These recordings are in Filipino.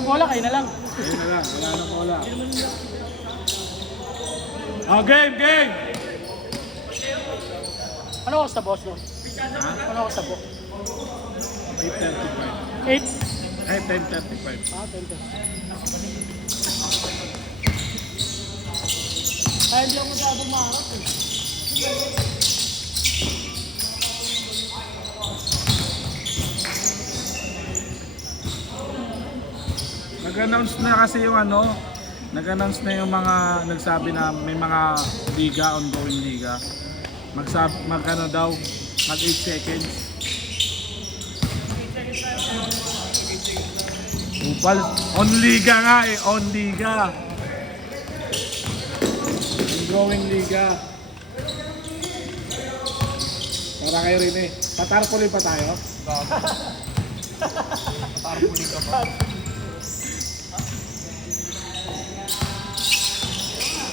Bola, kayo na lang. Ayun na lang, wala na bola. Oh, game, game! Ano oras na boss, no? Ano oras na po? 8:35. 8? Ay, 10:35. Ah, 10. Kaya hindi ako masyadong maharap eh. Nag-announce na kasi yung ano, nag-announce na yung mga nagsabi na may mga liga, ongoing liga. Mag-ano daw, mag 8 seconds. Upal, on liga nga eh, on liga. Ongoing liga. Para kayo rin eh. Tatarpulin pa tayo? Tarpulin ka pa.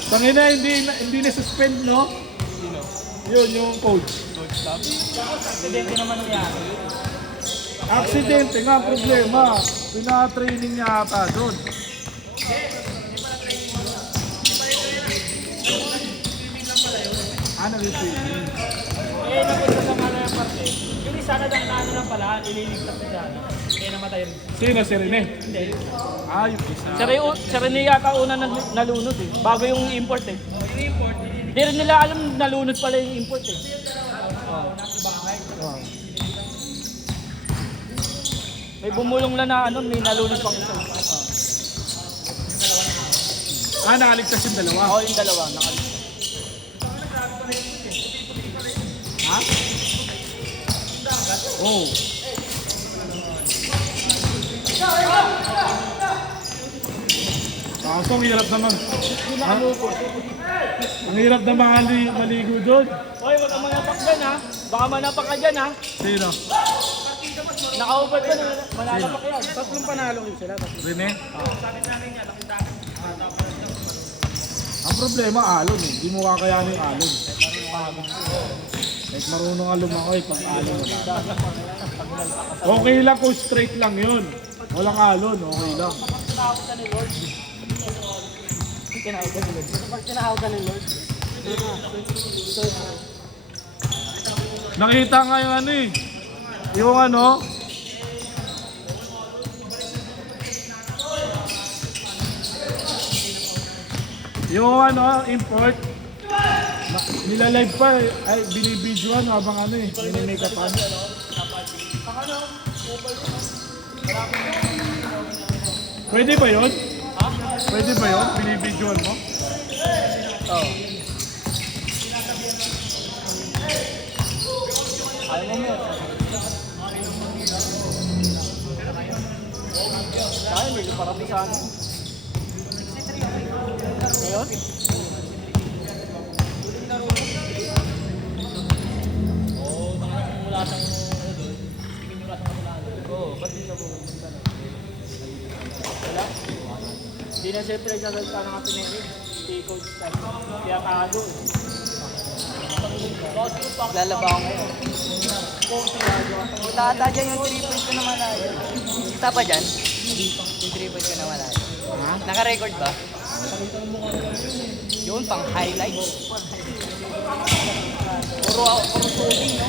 Tangina, hindi na-suspend, no? Sino? Yun, yung coach. Coach Tab? Aksidente naman nangyari. Aksidente nga, problema. Pina-training niya ata doon. Nag-training. Napunta sa mga yung parte. Yung isa na ano lang pala, ililigtas na siya. Namatay rin. Sino, si Rene? Hindi. Yung isa. Si Rene yata una nalunod eh. Bago yung import eh. Yung import? Hindi rin nila alam nalunod pala yung import eh. May bumulong na ano, may nalunod pang isa. Nakaligtas yung dalawa. Oo, yung dalawa, nakaligtas. Ha? Oh. Kaso ang hirap naman. Ang hirap na maligo doon. Hoy, wag kang manapak dyan ha. Baka manapak ka dyan ha. Sino? Nakaubad ka na, mananapak yan. Tatlong panalo yun sila. Rene? Ang problema, alon eh. Hindi mo kakayanin yung alon. Kahit marunong ka lumangoy pag alon mo na. Okay lang kung straight lang yun. Walang alon, okay lang. Tinawag ka ni Lord. Tinawag ka ni Lord. Pag tinawag ka ni Lord. Nakita nga yung ano eh. Yung ano. Yung ano, import. Nilalive pa eh. Ay, binibidyoan habang ano eh. Minimake-upan. Pwede ba yun? Pwede ba yun? Binibidyoan mo? Oo. Ayaw mo. Kaya, hindi ko parang sa ano. Ngayon? Oo, mula sa doon. Mula sa panalo. Oo, ba't di ka pumunta na? Wala? Hindi na siyempre nagsalita ng Pineri. Si Coach Stan. Kaya kago eh. Lalaba ako ngayon. Tata dyan yung 3 points ko na malayo. Kita pa dyan? Yung 3 points ko na malayo. Naka-record ba? Yun, pang highlights. Puro shooting, no?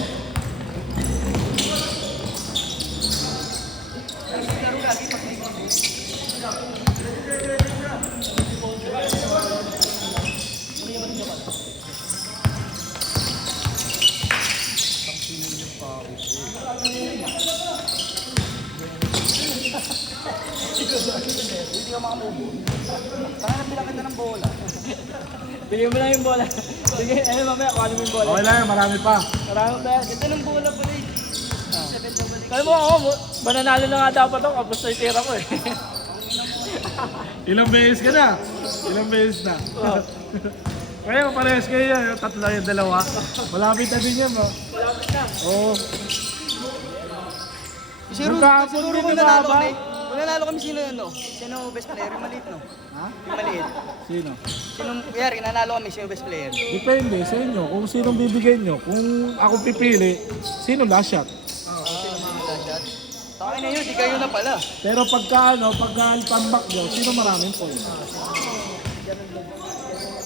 Hindi ka makamove. Saan nabila kita ng bola? Bigyan mo na yung bola. Sige, ayun mamaya, kuhanin mo yung bola. Okay lang yun, marami pa. Maraming tayo. Ganda ng bola pala eh. Kaya mo ako, mananalo na nga dapat ako, kapos na yung tira ko eh. Ilang beses ka na? Ilang beses na? Kaya parehas kayo yan, yung tatlo yung dalawa. Malapit na din yan mo. Malapit na. Oo. Siguro kung nanalo kami. Kung nanalo kami, sino yun, no? Sino best player? Yung maliit, no? Ha? Yung maliit. Sino? Sino, kaya nanalo kami, sino best player? Depende sa inyo. Kung sinong bibigyan nyo. Kung ako pipili, sino last shot? Sino mga last shot? Akin na yun, di kayo na pala. Pero pagka tambak nyo, sino maraming points?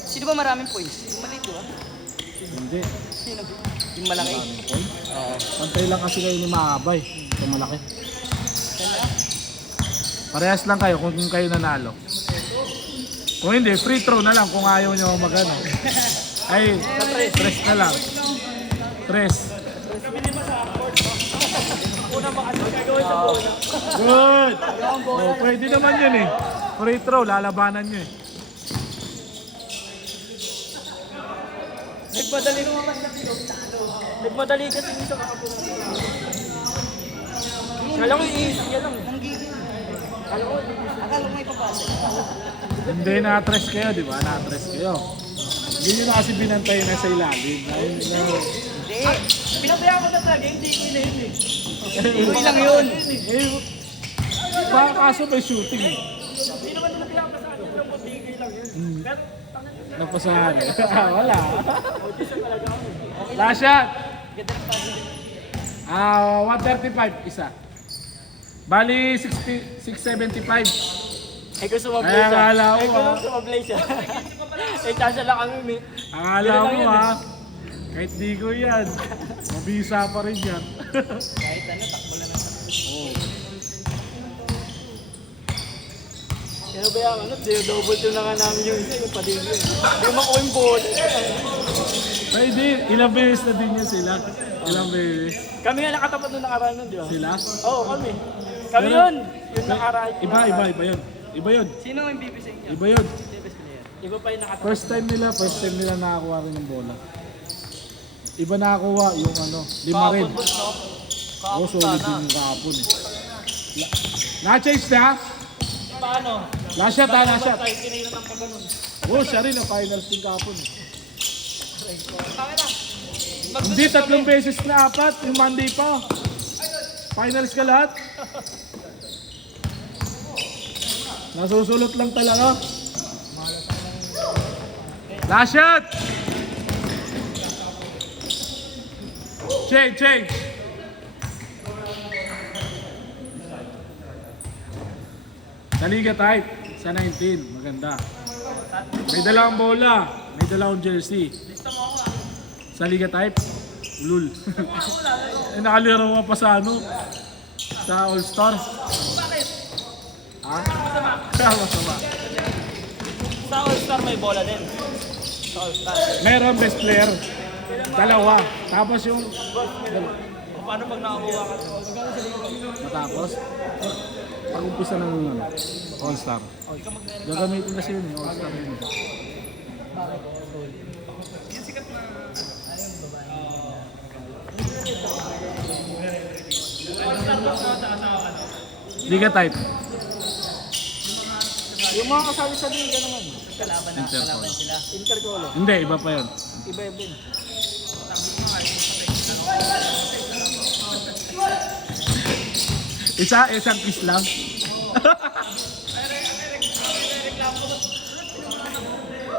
Sino ba maraming points? Yung maliit, di ba? Hindi. Sino? Yung malaki? Maraming points. Oo. Pantay lang kasi kayo ni Maabay. Ito malaki. Parehas lang kayo kung kayo nanalo. Kung hindi, free throw na lang kung ayaw nyo magano. Ay, press na lang. Press. Una makasal gagawin sa bola. Good! Oh, pwede naman yun eh. Free throw, lalabanan nyo eh. Nagmadali naman kasi. Nagmadali kasi yung sa kakapunan. Kala ko i-easy niya lang. Ang gigil. Kala ko Akala ko may papasok. Hindi, na-attract kayo, di ba? Na-attract kayo. Hindi nyo na kasi binantay na sa ilalim. Hindi. pinabayaan ko na talaga, hindi ko na yun eh. Iwi lang yun. Eh, baka kaso may shooting eh. Hindi naman nila pinapasaan yun, lang butigay lang yun. Pero, Nagpasahan eh. Wala. audition talaga ako. Last shot! Ganda ng pasi. 135 isa. Bali 675. Eh gusto mablay Ay, siya. akala ko, Eh ah. gusto mablay siya. Eh chance lang kami, may. Akala Yun lang mo yun, ha. Kahit di ko yan. Mabisa pa rin yan. Kahit ano, takbo lang na. Pero ba yung ano, double two na nga namin yung isa, yung padigil. Hindi makuha yung ball. Ay di, ilang beses na din yan sila. Ilang beses. Kami nga nakatapat nung nakaraan nun, di ba? Sila? Oo, kami. Kami yun. Yung nakaraan. Iba yun. Iba yun. Sino ang MVP sa inyo? Iba yun. Sino best player? Iba pa yung nakatapat. First time nila nakakuha rin ng bola. Iba nakakuha yung ano, lima rin. Kahapon, no? Oo, solid din yung kahapon eh. Na-change na? Paano? Last shot ha, last shot. Tayo kinira ng pagano'n. Oo, siya rin ang finals din kahapon eh. Tama na. Hindi, 3 beses na 4, yung Monday pa. Finals ka lahat. Nasusulot lang talaga. Last shot! Change! Sa Liga type, sa 19, maganda. May dalawang bola, may dalawang jersey. Sa Liga type, lul. Eh, nakalaro ka pa sa ano? Sa All-Star. Ha? Masama. Sa All-Star may bola din. Sa All-Star. Meron best player. Dalawa. Tapos yung O paano pag nakakuha ka? matapos, pag-umpisa ng ano, All-Star. Gagamitin kasi yun, yung All-Star yun. Liga type. Yung mga kasali sa liga naman. Interpol. Intercolo. Hindi, iba pa yun. Iba-iba din. Isang kiss lang.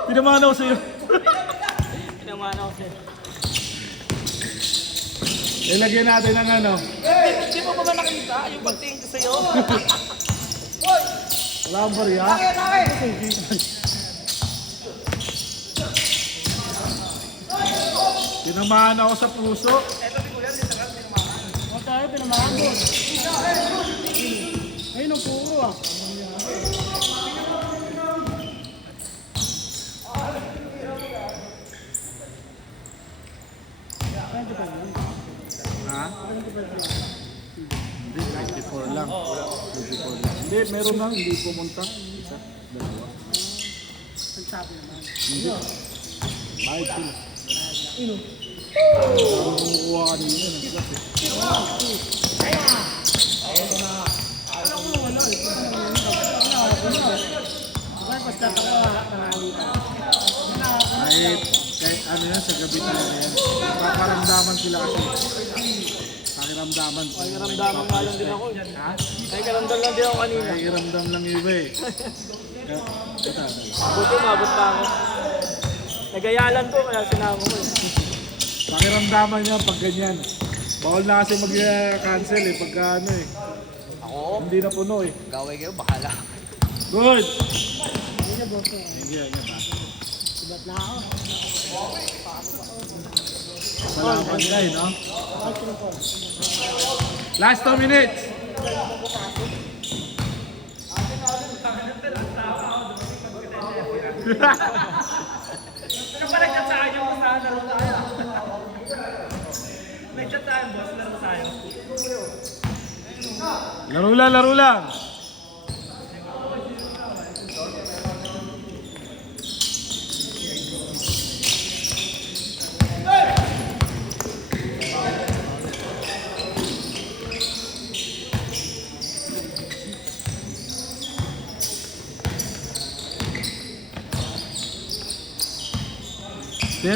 Pinamanaw sa'yo. Pinamana ko siya. Ilagyan natin ng ano. Di mo ba nakita yung pagtingin ko sa'yo? Wala kang barya. Tinamaan ako sa puso. Huwag tayo, pinamana ko. Ayun ang puro ah. Ha? Hindi, 94 lang. 94 lang. Hindi, meron lang, hindi pumunta. Isa, dalawa. Hindi. Bayad sila. Parang kumukuha kanina ng class eh. Kahit ano yan, sa gabi talaga yan. Paparamdaman sila kasi. Pakiramdaman. Pakiramdaman nga lang din ako. Ha? Ay, karamdam lang din ako kanina. Pakiramdam lang yung iba eh. Ito. Buti umabot pa ako. Nagayalan ko, kaya sinama ko eh. Pakiramdaman niya pag ganyan. Bawal na kasi mag-cancel eh, pagka ano eh. Ako, Hindi na puno eh. gaway kayo, bahala. Good! Thank you, ingat ha. Salamat kayo, no? Last 2 minutes! Kapag nag-chat sa akin yung basta laro tayo. Nag-chat sa akin, boss, laro tayo. Laro lang, laro lang!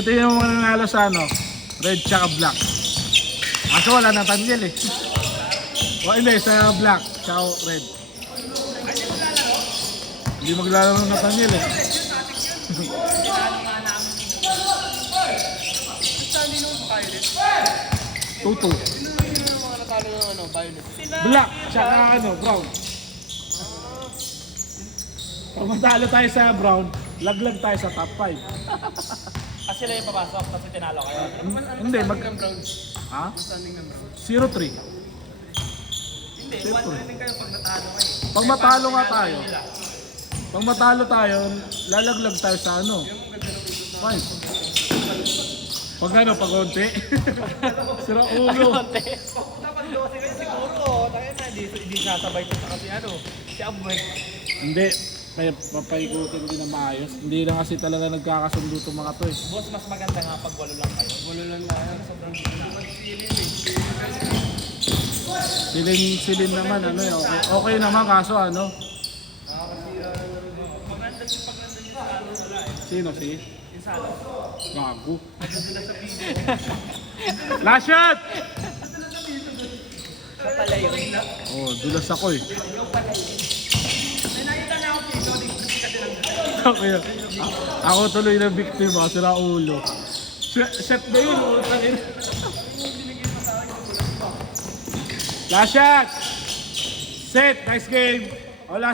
Tingnan mo mga nanalo sa ano, red tsaka black. Kaso wala nang tanggal eh. O hindi, sa black tsaka red. Hindi maglalaro ng Nathaniel eh. Tutu. Black tsaka ano, brown. Pag matalo tayo sa brown, laglag tayo sa top 5. Kasi sila yung papasok, kasi tinalo kayo. Hindi, Ha? 0-3. Hindi, 1-3 kayo pag natalo kayo. Pag matalo nga tayo, pag matalo tayo, lalaglag tayo sa ano? 5. Pag ano, pag konti. Sira ulo. Dapat 12 kayo siguro. Tayo na, hindi sasabay ito kasi ano, si Aboy. Hindi, kaya papaikutin din na maayos. Hindi na kasi talaga nagkakasundo itong mga to eh. Boss, mas maganda nga pag walo lang kayo. Walo lang tayo, sobrang gila. Silin naman, ano eh, okay, okay naman kaso ano. Maganda yung paganda niyo sa ano wala eh. Sino si? Yung salo. Gago. Last shot! Siya pala yun. Oh, dulas ako eh. May nakita na ako dito, Okay. Ako tuloy na biktima, sira ulo. Shot na yun, utangin. Last shot! Set, nice game!